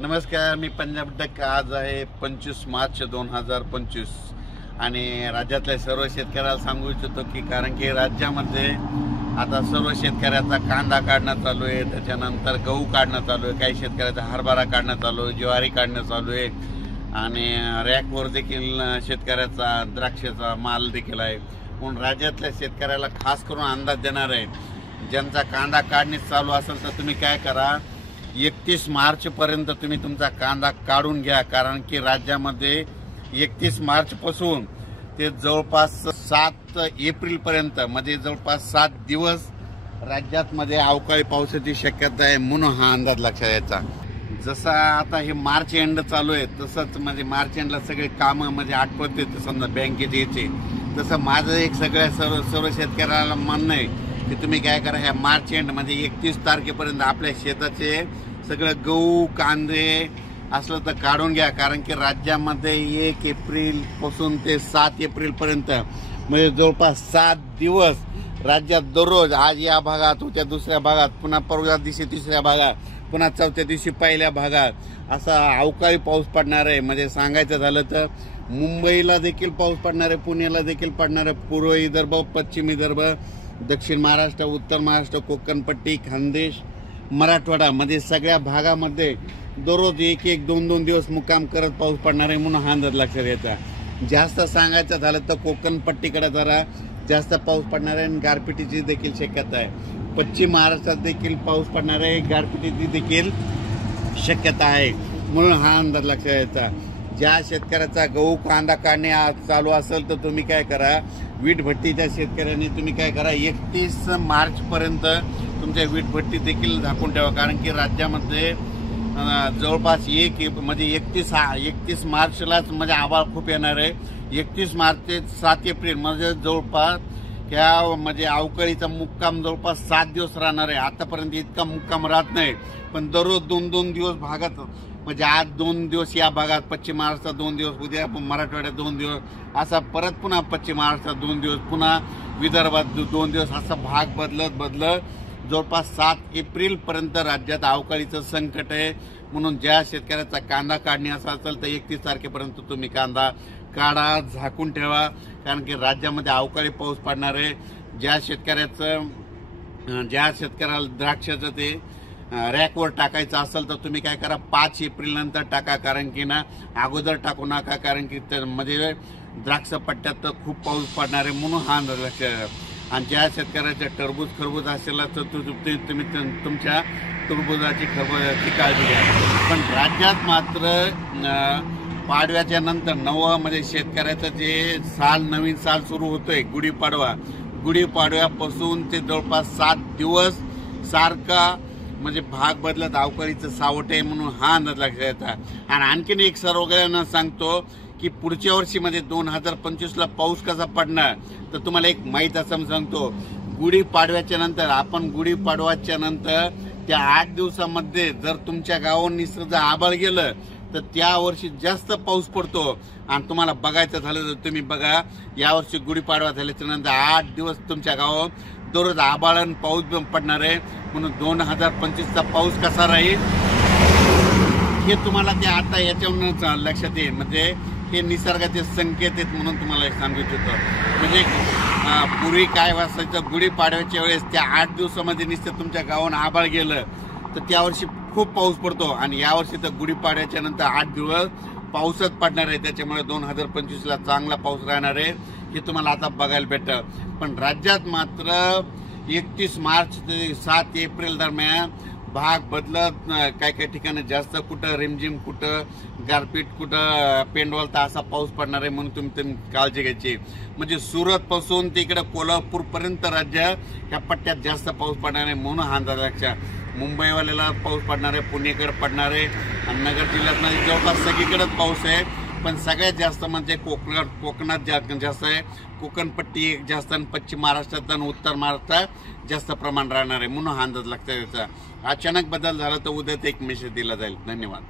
नमस्कार, मी पंजाब डक। आज आहे 25 मार्च 2025 आणि राज्यातल्या सर्व शेतकऱ्याला सांगू इच्छितो की कारण की राज्यामध्ये आता सर्व शेतकऱ्याचा कांदा काढणं चालू आहे, त्याच्यानंतर गहू काढणं चालू आहे, काही शेतकऱ्याचा हरभरा काढणं चालू आहे, ज्वारी काढणं चालू आहे आणि रॅकवर देखील शेतकऱ्याचा द्राक्षाचा माल देखील आहे। म्हणून राज्यातल्या शेतकऱ्याला खास करून अंदाज देणार आहे, ज्यांचा कांदा काढणी चालू असेल तर तुम्ही काय करा, 31 मार्च पर्यंत तुम्ही तुमचा कांदा काढून घ्या। कारण की राज्यामध्ये 31 मार्च पासून ते जवळपास 7 एप्रिल पर्यंत म्हणजे जवळपास 7 दिवस राज्यात मध्ये अवकाळी पावसाची शक्यता आहे। म्हणून हा अंदाज लक्षात यायचा। जसा आता हे मार्च एंड चालू आहे तसंच म्हणजे मार्च एंडला सगळे कामं म्हणजे आटपत येते, समजा बँकेचे याचे, तसं माझं एक सगळ्या सर्व शेतकऱ्याला म्हणणं आहे की तुम्ही काय करा, ह्या मार्च एंड म्हणजे 31 तारखेपर्यंत आपल्या शेताचे सगळं गहू कांदे असलं तर काढून घ्या। कारण की राज्यामध्ये 1 एप्रिल पासून ते 7 एप्रिल पर्यंत म्हणजे जवळपास 7 दिवस राज्यात दररोज आज या भागात, उद्या दुसऱ्या भागात, पुन्हा परवा दिवशी तिसऱ्या भागात, पुन्हा चौथ्या दिवशी पहिल्या भागात असा अवकाळी पाऊस पडणार आहे। म्हणजे सांगायचं झालं तर मुंबईला देखील पाऊस पडणार आहे, पुण्याला देखील पडणार आहे, पूर्व विदर्भ, पश्चिम विदर्भ, दक्षिण महाराष्ट्र, उत्तर महाराष्ट्र, कोकणपट्टी, खानदेश, मराठवाडा मध्ये सगळ्या भागामध्ये दररोज 1-1, 2-2 दिवस मुक्काम करत पाऊस पडणार आहे। म्हणून हा अंदाज लक्षात घ्यायचा। जास्त सांगायचं झालं तर कोकणपट्टीकडे जरा जास्त पाऊस पडणार आहे आणि गारपिटीची देखील शक्यता आहे। पश्चिम महाराष्ट्रात देखील पाऊस पडणार आहे, गारपिटीची देखील शक्यता आहे। म्हणून हा अंदाज लक्षात घ्यायचा। ज्या शेतकऱ्याचा गहू कांदा काढणे चालू असेल तर तुम्ही काय करा, वीट भट्टीच्या शेतकऱ्यांनी तुम्ही काय करा, 31 मार्च पर्यंत तुमच्या वीट भट्टी देखील झाकून ठेवा। कारण की राज्यामध्ये जवळपास म्हणजे 31 मार्चलाच म्हणजे आभाळ खूप येणार आहे। 31 मार्च ते 7 एप्रिल म्हणजे जवळपास त्या म्हणजे अवकाळीचा मुक्काम जवळपास 7 दिवस राहणार आहे। आतापर्यंत इतका मुक्काम राहत नाही, पण दररोज 2-2 दिवस भागात म्हणजे आज 2 दिवस या भागात, पश्चिम महाराष्ट्रात 2 दिवस, उद्या मराठवाड्यात 2 दिवस, असा परत पुन्हा पश्चिम महाराष्ट्रात 2 दिवस, पुन्हा विदर्भात 2 दिवस, असा भाग बदलत जवळपास 7 एप्रिल पर्यंत राज्यात अवकाळीचं संकट आहे। म्हणून ज्या शेतकऱ्याचा कांदा काढणी असेल तर 31 तारखेपर्यंत तुम्ही कांदा काढा, झाकून ठेवा। कारण की राज्यामध्ये अवकाळी पाऊस पडणार आहे। ज्या शेतकऱ्याला द्राक्षाचं ते रॅकवर टाकायचं असेल तर तुम्ही काय करा, 5 एप्रिल नंतर टाका। कारण की ना अगोदर टाकू नका, कारण की म्हणजे द्राक्ष पट्ट्यात तर खूप पाऊस पडणार आहे। म्हणून हा अंदाज लक्षात। आणि ज्या शेतकऱ्याचे खरबूज असेल तर तुम्ही तुमच्या टरबुजाची काळजी घ्या। पण राज्यात मात्र पाडव्याच्या नंतर म्हणजे शेतकऱ्याचं जे नवीन साल सुरू होतोय, गुढीपाडव्यापासून ते जवळपास 7 दिवस सारखा म्हणजे भाग बदलत अवकाळीचं सावट आहे। म्हणून हा अंदाज लक्षात येता। आणि आणखीन एक सर्वजणांना सांगतो की पुढच्या वर्षी म्हणजे 2025ला पाऊस कसा पडणार तर तुम्हाला एक माहीत असं सांगतो, गुढीपाडव्याच्या नंतर गुढीपाडव्याच्या नंतर त्या 8 दिवसामध्ये जर तुमच्या गावावर निसर्ग आभाळ गेलं तर त्या वर्षी जास्त पाऊस पडतो। आणि तुम्हाला बघायचं झालं तर तुम्ही बघा, यावर्षी गुढीपाडवा झाल्याच्या नंतर 8 दिवस तुमच्या गावावर दररोज आभाळ आणि पाऊस पडणार आहे। म्हणून 2025चा पाऊस कसा राहील हे तुम्हाला ते आता याच्यावरून लक्षात येईल। म्हणजे हे निसर्गाचे संकेत आहेत म्हणून तुम्हाला सांगू इच्छितो। म्हणजे पूर्वी काय वाचायचं, गुढीपाडव्याच्या वेळेस त्या 8 दिवसामध्ये नुसतं तुमच्या गावानं आभाळ गेलं तर त्यावर्षी खूप पाऊस पडतो आणि यावर्षी तर गुढीपाडव्याच्या नंतर 8 दिवस पाऊसच पडणार आहे। त्याच्यामुळे 2025ला चांगला पाऊस राहणार आहे हे तुम्हाला आता बघायला भेटतं। पण राज्यात मात्र 31 मार्च ते 7 एप्रिल दरम्यान भाग बदलत काही ठिकाणी जास्त, कुठं रिमझिम, कुठं गारपीट, कुठं पेंडवलता असा पाऊस पडणार आहे। म्हणून तुम्ही काळजी घ्यायची। म्हणजे सुरत पासून ते इकडे कोल्हापूर पर्यंत राज्य या पट्ट्यात जास्त पाऊस पडणार आहे। म्हणून हा अंदाज लक्षात। मुंबईवाल्याला पाऊस पडणार आहे, पुणेकडे पडणार आहे आणि नगर जिल्ह्यात जवळपास सगळीकडेच पाऊस आहे। पण सगळ्यात जास्त म्हणजे कोकणात जास्त आहे, कोकणपट्टी जास्त, आणि पश्चिम महाराष्ट्रात आणि उत्तर महाराष्ट्रात जास्त प्रमाण राहणार आहे। म्हणून हा अंदाज लक्षात घ्यायचा। अचानक बदल झाला तर उद्याच एक मेसेज दिला जाईल। धन्यवाद।